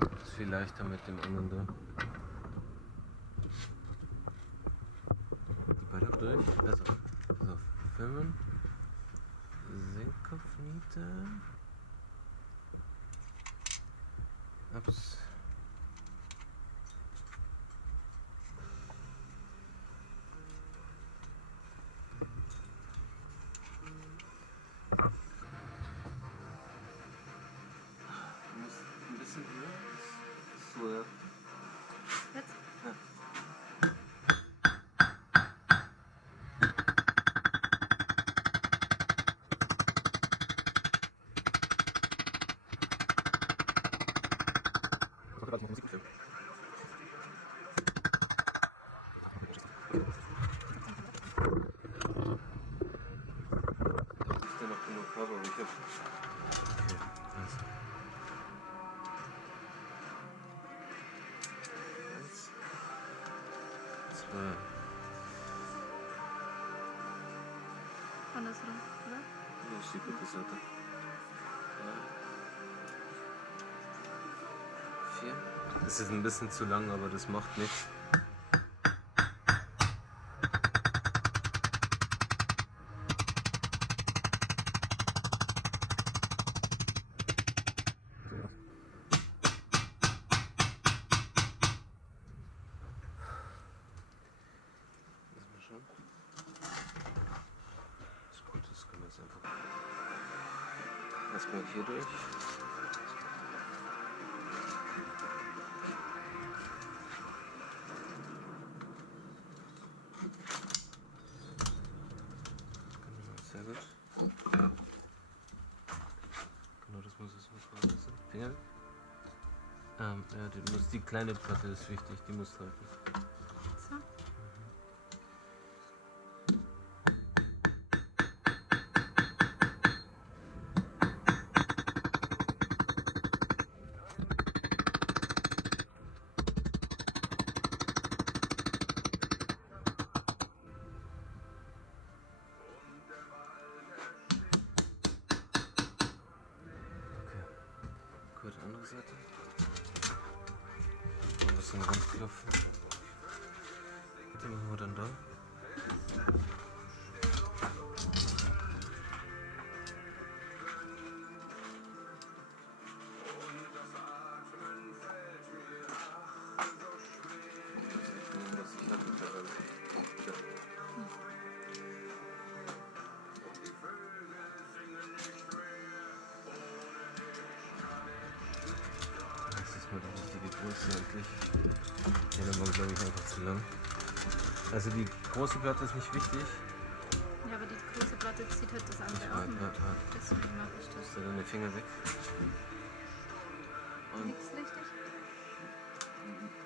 Das ist viel leichter mit dem anderen da. Die beide durch. Also filmen. Senkkopfniete. Ups. Ein bisschen höher. So, ja. Jetzt? Ja. Ich mache gerade noch Musikfilm. Ist ja noch genug Cover, aber ich habe. Okay, also. Eins, zwei. Andersrum, oder? Ja, ich schiebe die Seite. 4. Das ist ein bisschen zu lang, aber das macht nichts. Ist gut, das können wir jetzt einfach erstmal hier durch. Sehr gut. Genau, das muss es sein. Finger. Ja, die kleine Platte ist wichtig, die muss halten. So. Gut, andere Seite. Mal ein bisschen ranklopfen. Den machen wir dann da. Das ist mal die richtige Größe endlich. Der war, glaube ich, einfach zu lang. Also die große Platte ist nicht wichtig. Ja, aber die große Platte zieht halt das andere auch mit. Deswegen mache ich das. So, deine Finger weg. Und Nichts richtig?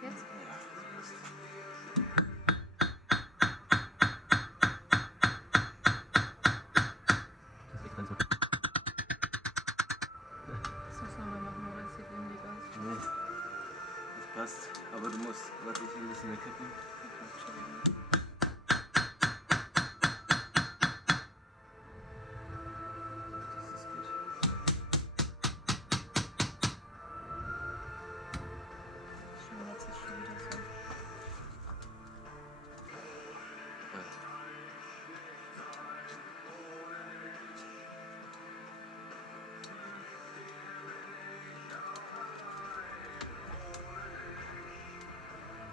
Jetzt? ja, das passt. Das liegt ganz gut. Das muss man mal machen, aber es sieht irgendwie aus. Nee, das passt. Aber du musst, warte, ich ein bisschen kippen. Okay, Entschuldigung. Das ist gut. Schau, jetzt ist schon wieder so. Also.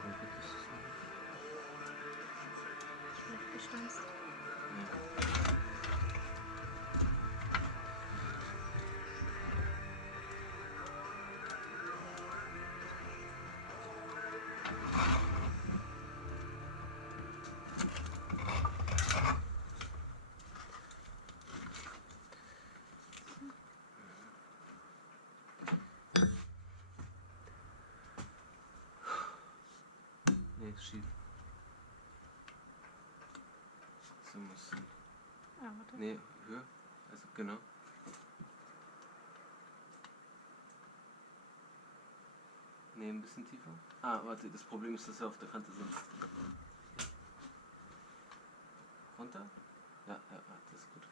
Wie gut ist das noch? Schlecht gestanzt. Ja. Nee, ist schief. So muss es sein. Ah, warte. Nee, höher. Also genau. Nee, ein bisschen tiefer. Ah, warte, das Problem ist, dass wir auf der Kante sind. Runter? Ja, das ist gut.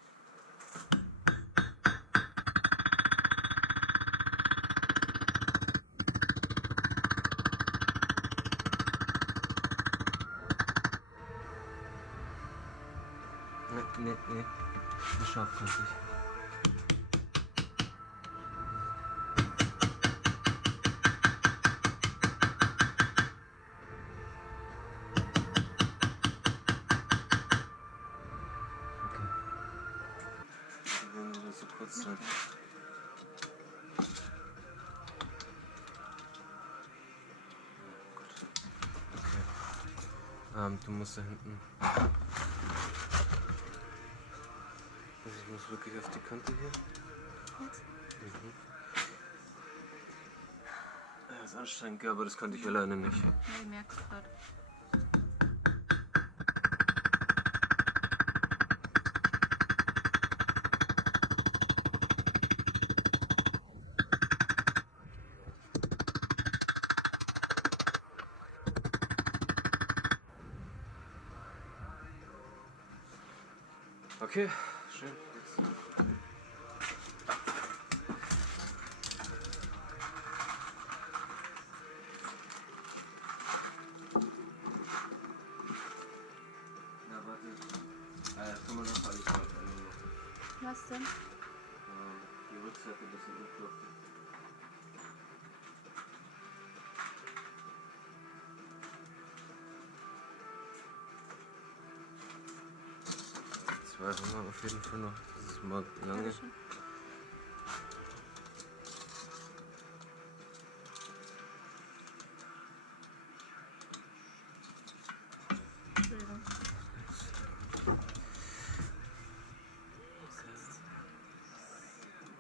Nee, das ist scharfkantig. Okay. Die werden wieder so kurz sein. Du musst da hinten. Also ich muss wirklich auf die Kante hier. Mhm. Ja, ist anstrengend, aber das konnte ich alleine nicht. Ja, ich merke es gerade. Okay, schön. Ja, warte. Kann man noch alles machen. Was denn? Die Rückseite ein bisschen umklopfen. Zwei haben wir auf jeden Fall noch. Das ist mal lange. Ja, Entschuldigung.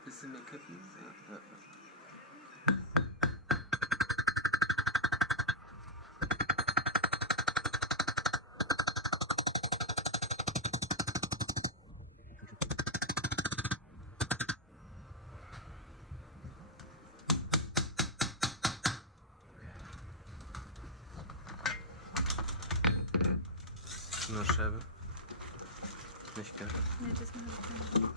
Bisschen mehr kippen. Ja. Nur Scheibe. Nicht gell? Nee, das mache ich nicht.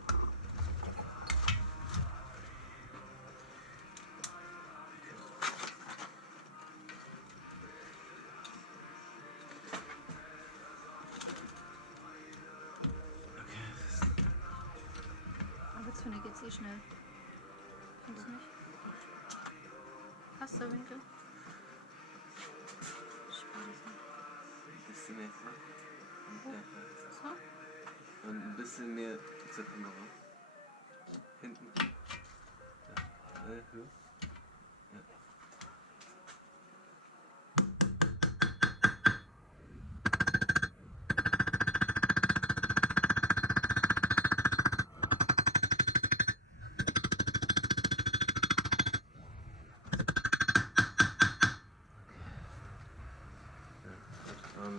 Aber jetzt finde ich geht's eh schnell. Kannst du nicht? Passt der Winkel? Ein bisschen mehr. So? Und ein bisschen mehr zur Kamera. Hinten. Ja. Höher. Ja.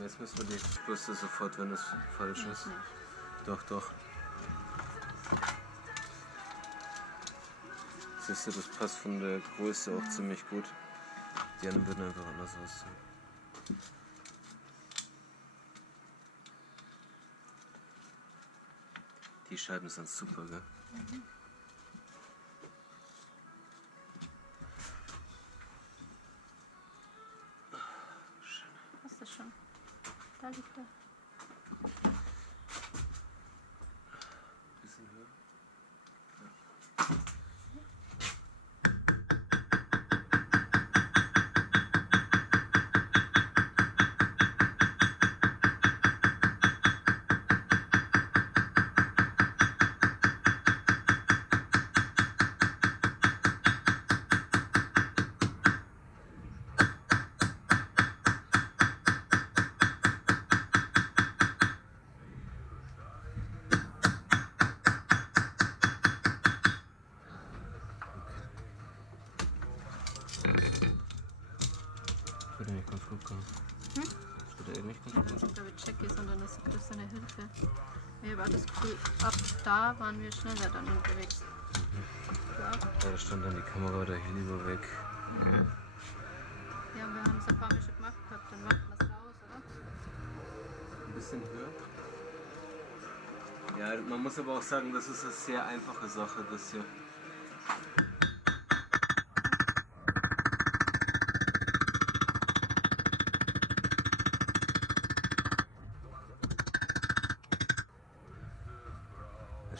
Jetzt müssen wir die Brüste sofort, wenn es falsch ist. Nicht. Doch. Siehst du, das passt von der Größe auch ziemlich gut. Die anderen würden einfach anders aussehen. Die Scheiben sind super, gell? Mhm. Hast du schon? Da liegt er. Bisschen höher. Das würde nicht ganz gut kommen. Das würde nicht ganz gut Das kommen. ist glaube ich Jackie, sondern das ist eine Hilfe. Ich habe auch das Gefühl, ab da waren wir schneller dann unterwegs. Ja. Ja, da stand dann die Kamera oder hier lieber weg. Ja, wir haben es ein paar Mal schon gemacht gehabt, dann macht man es raus, oder? Ein bisschen höher. Ja, man muss aber auch sagen, das ist eine sehr einfache Sache, das hier.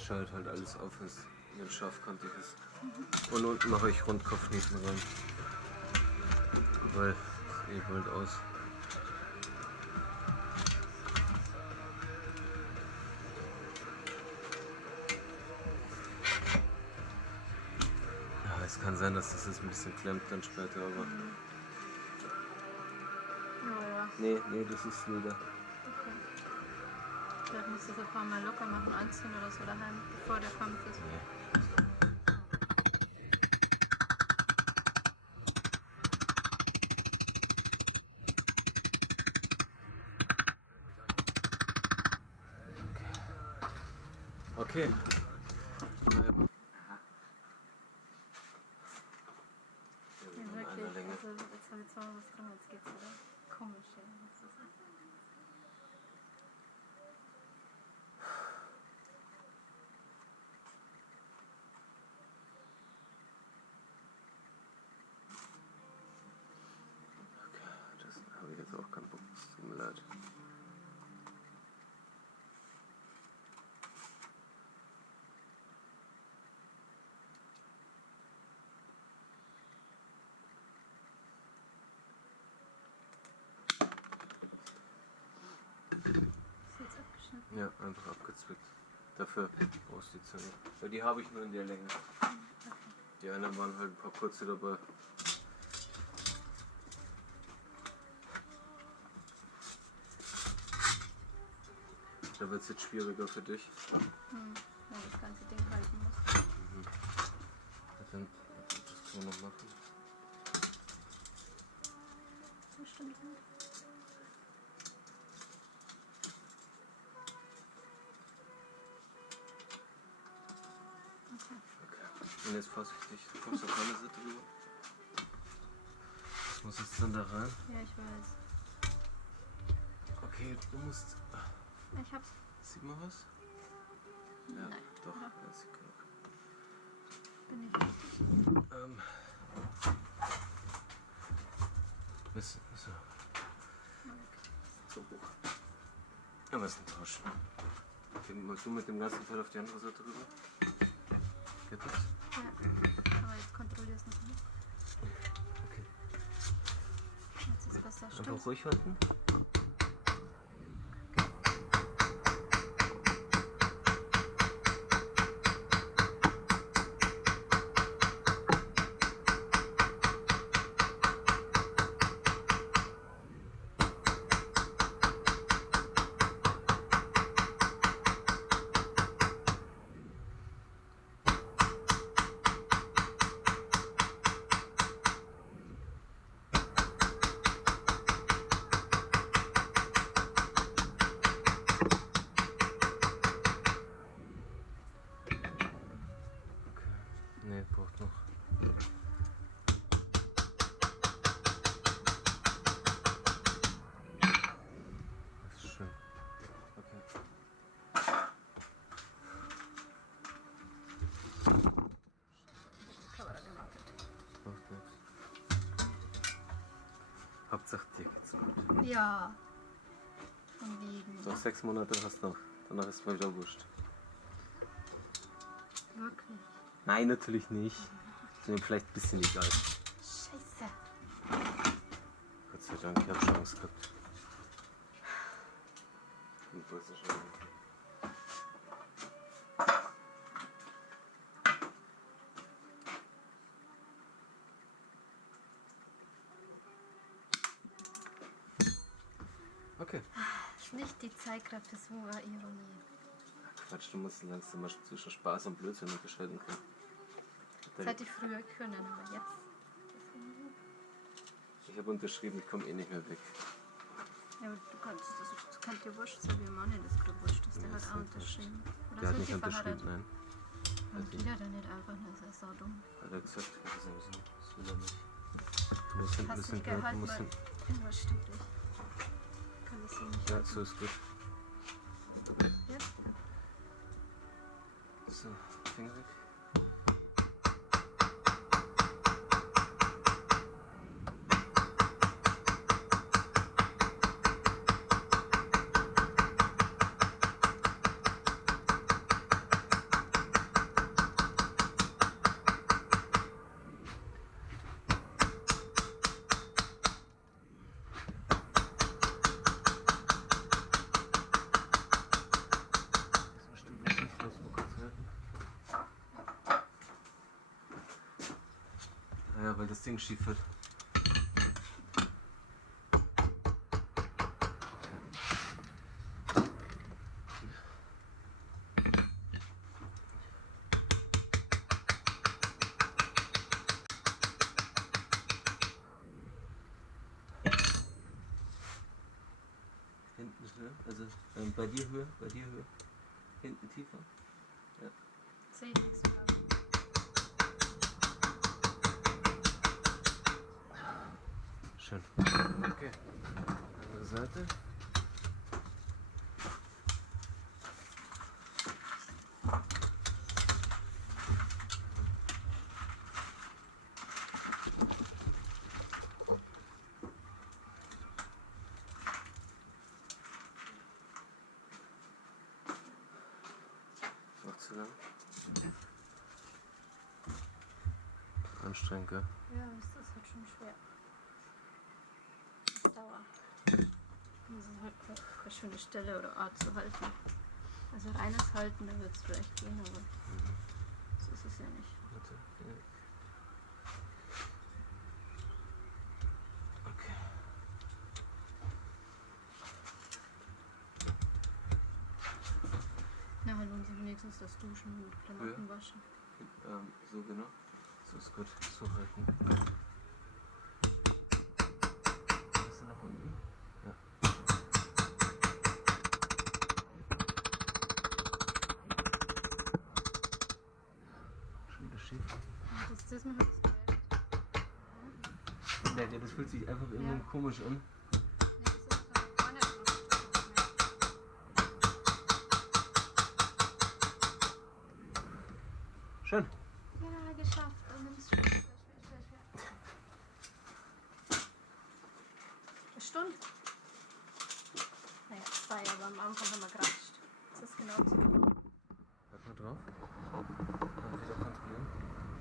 schalte halt alles auf, wenn es scharfkantig ist. Und unten mache ich Rundkopfnieten rein. Weil es eh bald aus. Ja, es kann sein, dass das jetzt ein bisschen klemmt dann später, aber. Ja. Nee, das ist wieder. Okay. Vielleicht musst du es ein paar Mal locker machen, anziehen oder so daheim, bevor der Kampf ist. Nee. Okay. Ja, wirklich. Also jetzt habe ich zwar was drin, jetzt geht's wieder komisch hier. Was ist das? Das habe ich jetzt auch keinen Bock, es tut mir leid. Ist jetzt abgeschnitten? Ja, einfach abgezwickt. Dafür brauchst du die Zange. Weil die habe ich nur in der Länge. Okay. Die anderen waren halt ein paar kurze dabei. Da wird es jetzt schwieriger für dich. Weil das ganze Ding halten muss. Dann das können wir noch machen. So stimmt es nicht. Und jetzt vorsichtig, du kommst auf meine Seite rüber. Das muss jetzt dann da rein. Ja, ich weiß. Okay, du musst. Ich hab's. Sieht man was? Ja, Nein. doch. Ja. Ja, sieht genug. Bin ich richtig. So. So hoch. Ja, was ist ein Tausch? Okay, musst du mit dem ganzen Teil auf die andere Seite rüber? Geht das? Ja. Aber jetzt kontrollierst du noch nicht. Okay. Jetzt ist besser. Einfach Stimmt's? ruhig halten. Nee, braucht noch. Das ist schön. Okay. Kamera gemacht. Macht nichts. Hauptsache dir geht's gut. Ja. Von wegen. Noch 6 Monate hast du noch. Danach ist mal wieder wurscht. Wirklich. Nein, natürlich nicht. Ist mir vielleicht ein bisschen egal. Scheiße. Gott sei Dank, ich habe Chance gehabt. Und du hast ja schon. Okay. Ist nicht die Zeitkraft, das war Ironie. Quatsch, du musst langsam mal zwischen Spaß und Blödsinn unterscheiden können. Das hätte ich früher können, aber jetzt. Ich habe unterschrieben, ich komme eh nicht mehr weg. Ja, aber du kannst, das kann dir wurscht sein, wie Mann das gerade wurscht ist. Der Ja, hat ist auch nicht unterschrieben. Oder Der hat sind nicht die unterschrieben, verheiratet? nein. Und wieder dann nicht einfach, das ist so dumm. Hat er gesagt, das ist sowieso. Das will er nicht. Du musst hinten ein Hast bisschen nicht höher, du gehalten, musst weil hinten. irgendwas stimmt nicht. Kann das so nicht Ja, halten. so ist gut. Ja? So, Finger weg. Ja, weil das Ding schief wird. Hinten ist Höhe, also bei dir Höhe, hinten tiefer. Ja. Sehe ich nichts mehr. Schön. Okay. Andere Seite. Noch zu lang. Anstrengend, gell? Ja, das ist halt schon schwer. Auf Dauer. Das ist halt eine schöne Stelle oder Art zu halten. Also reines Halten, da wird es vielleicht gehen, aber so ist es ja nicht. Warte, ja. Okay. Nachher lohnt sich wenigstens das Duschen und Klamotten waschen. So genau. So ist gut. So halten. Ist er nach unten? Ja. Schon wieder schief. Das macht das Projekt. Nee, das fühlt sich einfach irgendwie komisch an. Schön. Ja, geschafft. Und dann ist schwer. Eine Stunde? Naja, 2, aber am Anfang haben wir geratscht. Das ist genau zu. Halt mal drauf. Dann wieder kontrollieren.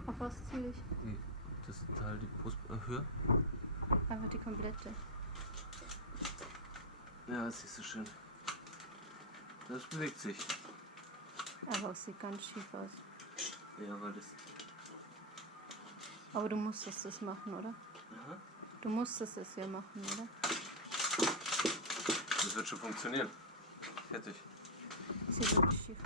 Auf was ziele ich? Das Teil, die Brusthöhe. Einfach die komplette. Ja, das ist so schön. Das bewegt sich. Aber es sieht ganz schief aus. Ja, weil das. Aber du musstest es machen, oder? Aha. Du musstest es ja machen, oder? Das wird schon funktionieren. Fertig. Sieht wirklich schief aus.